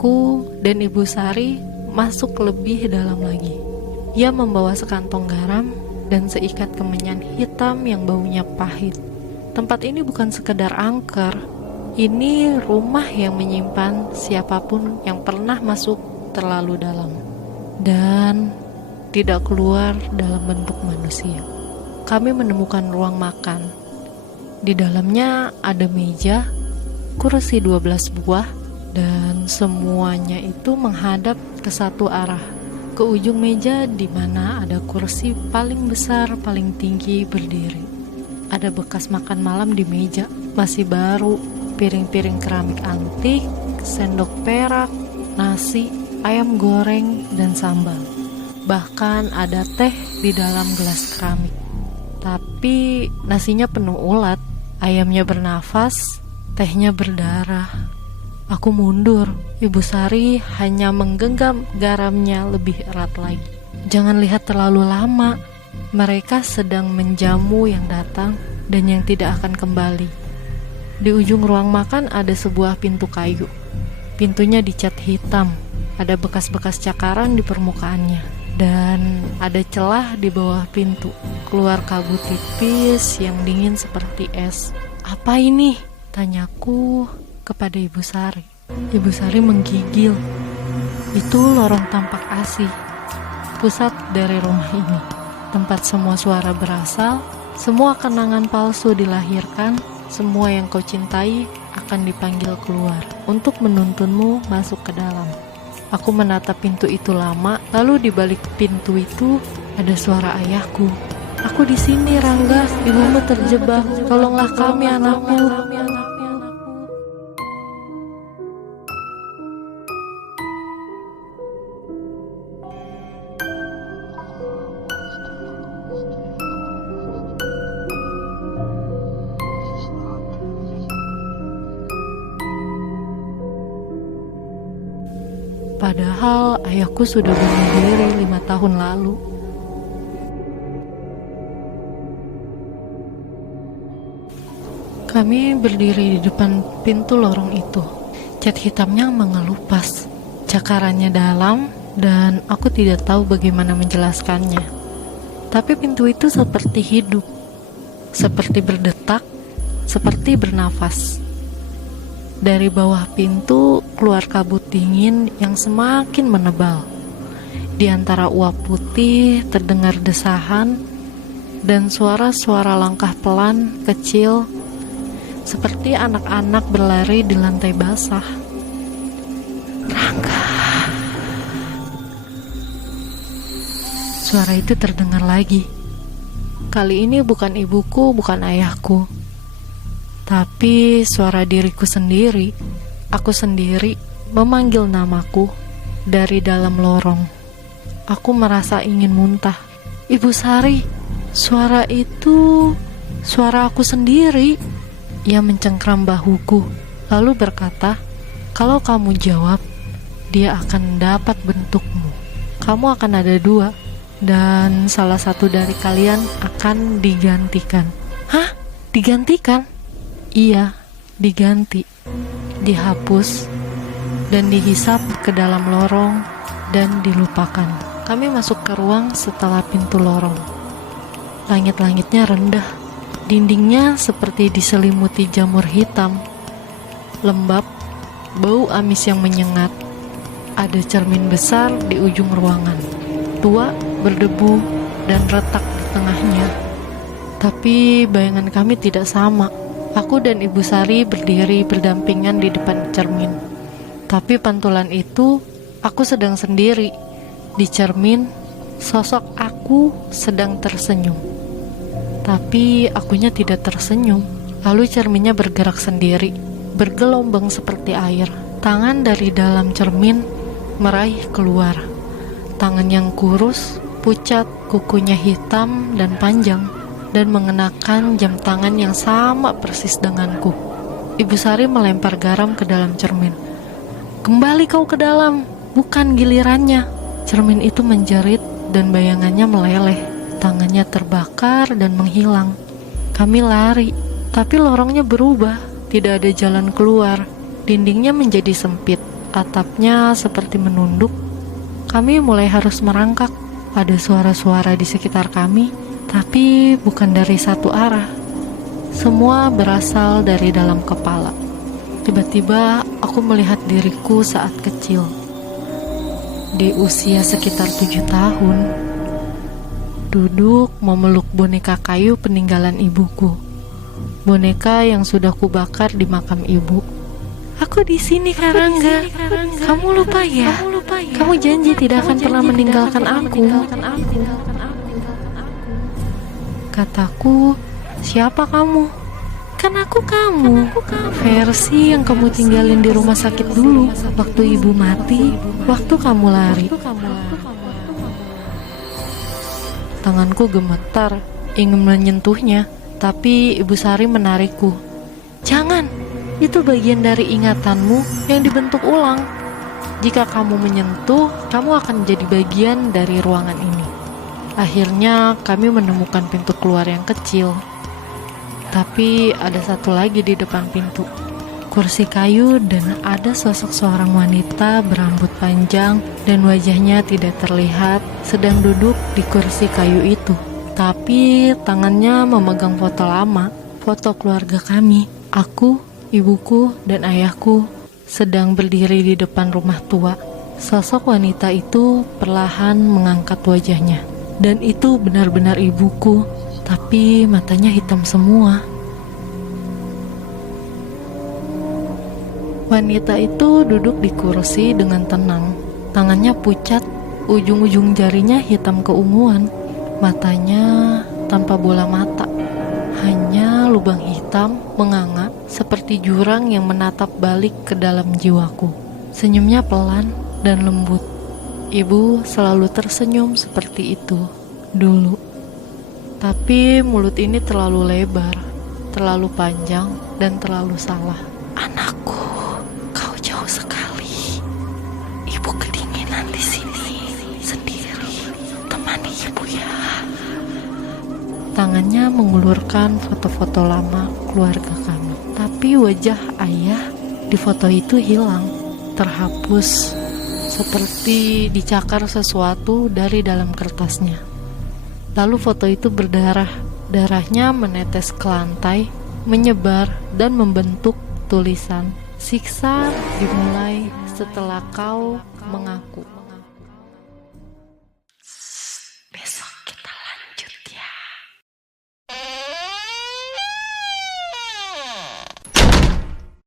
Aku dan Ibu Sari masuk lebih dalam lagi. Ia membawa sekantong garam dan seikat kemenyan hitam yang baunya pahit. Tempat ini bukan sekedar angker. Ini rumah yang menyimpan siapapun yang pernah masuk terlalu dalam dan tidak keluar dalam bentuk manusia. Kami menemukan ruang makan. Di dalamnya ada meja, kursi 12 buah, dan semuanya itu menghadap ke satu arah, ke ujung meja di mana ada kursi paling besar, paling tinggi berdiri. Ada bekas makan malam di meja, masih baru, piring-piring keramik antik, sendok perak, nasi, ayam goreng, dan sambal. Bahkan ada teh di dalam gelas keramik. Tapi nasinya penuh ulat, ayamnya bernafas, tehnya berdarah. Aku mundur, Ibu Sari hanya menggenggam garamnya lebih erat lagi. Jangan lihat terlalu lama, mereka sedang menjamu yang datang dan yang tidak akan kembali. Di ujung ruang makan ada sebuah pintu kayu. Pintunya dicat hitam, ada bekas-bekas cakaran di permukaannya, dan ada celah di bawah pintu. Keluar kabut tipis yang dingin seperti es. Apa ini? Tanyaku kepada Ibu Sari. Ibu Sari menggigil. Itu lorong tampak asih, pusat dari rumah ini, tempat semua suara berasal, semua kenangan palsu dilahirkan, semua yang kau cintai akan dipanggil keluar untuk menuntunmu masuk ke dalam. Aku menatap pintu itu lama, lalu di balik pintu itu ada suara ayahku. Aku di sini, Rangga, ibumu terjebak, tolonglah kami, anakku. Padahal ayahku sudah bunuh diri 5 tahun lalu. Kami berdiri di depan pintu lorong itu. Cat hitamnya mengelupas, cakarannya dalam, dan aku tidak tahu bagaimana menjelaskannya. Tapi pintu itu seperti hidup, seperti berdetak, seperti bernafas. Dari bawah pintu keluar kabut dingin yang semakin menebal. Di antara uap putih terdengar desahan dan suara-suara langkah pelan, kecil, seperti anak-anak berlari di lantai basah. Rangga. Suara itu terdengar lagi. Kali ini bukan ibuku, bukan ayahku, tapi suara diriku sendiri. Aku sendiri memanggil namaku dari dalam lorong. Aku merasa ingin muntah. Ibu Sari, suara itu suara aku sendiri. Ia mencengkram bahuku, lalu berkata, kalau kamu jawab, dia akan dapat bentukmu. Kamu akan ada 2, dan salah satu dari kalian akan digantikan. Hah? Digantikan? Iya, diganti, dihapus, dan dihisap ke dalam lorong dan dilupakan. Kami masuk ke ruang setelah pintu lorong. Langit-langitnya rendah, dindingnya seperti diselimuti jamur hitam, lembab, bau amis yang menyengat. Ada cermin besar di ujung ruangan, tua, berdebu, dan retak di tengahnya. Tapi bayangan kami tidak sama. Aku dan Ibu Sari berdiri berdampingan di depan cermin. Tapi pantulan itu, aku sedang sendiri. Di cermin, sosok aku sedang tersenyum. Tapi akunya tidak tersenyum. Lalu cerminnya bergerak sendiri, bergelombang seperti air. Tangan dari dalam cermin meraih keluar. Tangan yang kurus, pucat, kukunya hitam dan panjang, dan mengenakan jam tangan yang sama persis denganku. Ibu Sari melempar garam ke dalam cermin. Kembali kau ke dalam, bukan gilirannya. Cermin itu menjerit dan bayangannya meleleh. Tangannya terbakar dan menghilang. Kami lari, tapi lorongnya berubah. Tidak ada jalan keluar. Dindingnya menjadi sempit. Atapnya seperti menunduk. Kami mulai harus merangkak. Ada suara-suara di sekitar kami, tapi bukan dari satu arah. Semua berasal dari dalam kepala. Tiba-tiba aku melihat diriku saat kecil. Di usia sekitar 7 tahun, duduk memeluk boneka kayu peninggalan ibuku. Boneka yang sudah kubakar di makam ibu. Aku di sini, Karangga. Kamu lupa ya? Kamu janji tidak akan pernah meninggalkan aku. Kataku, siapa kamu? Kan aku kamu. Versi yang kamu tinggalin di rumah sakit dulu, waktu ibu mati, waktu kamu lari. Tanganku gemetar, ingin menyentuhnya, tapi Ibu Sari menarikku. Jangan, itu bagian dari ingatanmu yang dibentuk ulang. Jika kamu menyentuh, kamu akan jadi bagian dari ruangan ini. Akhirnya kami menemukan pintu keluar yang kecil. Tapi ada satu lagi di depan pintu. Kursi kayu dan ada sosok seorang wanita berambut panjang dan wajahnya tidak terlihat sedang duduk di kursi kayu itu. Tapi tangannya memegang foto lama, foto keluarga kami. Aku, ibuku, dan ayahku sedang berdiri di depan rumah tua. Sosok wanita itu perlahan mengangkat wajahnya. Dan itu benar-benar ibuku, tapi matanya hitam semua. Wanita itu duduk di kursi dengan tenang. Tangannya pucat, ujung-ujung jarinya hitam keunguan. Matanya tanpa bola mata, hanya lubang hitam menganga seperti jurang yang menatap balik ke dalam jiwaku. Senyumnya pelan dan lembut. Ibu selalu tersenyum seperti itu dulu. Tapi mulut ini terlalu lebar, terlalu panjang, dan terlalu salah. Anakku, kau jauh sekali. Ibu kedinginan di sini sendiri. Temani ibu ya. Tangannya mengulurkan foto-foto lama keluarga kami. Tapi wajah ayah di foto itu hilang, terhapus, seperti dicakar sesuatu dari dalam kertasnya. Lalu foto itu berdarah. Darahnya menetes ke lantai, menyebar dan membentuk tulisan, "Siksa dimulai setelah kau mengaku."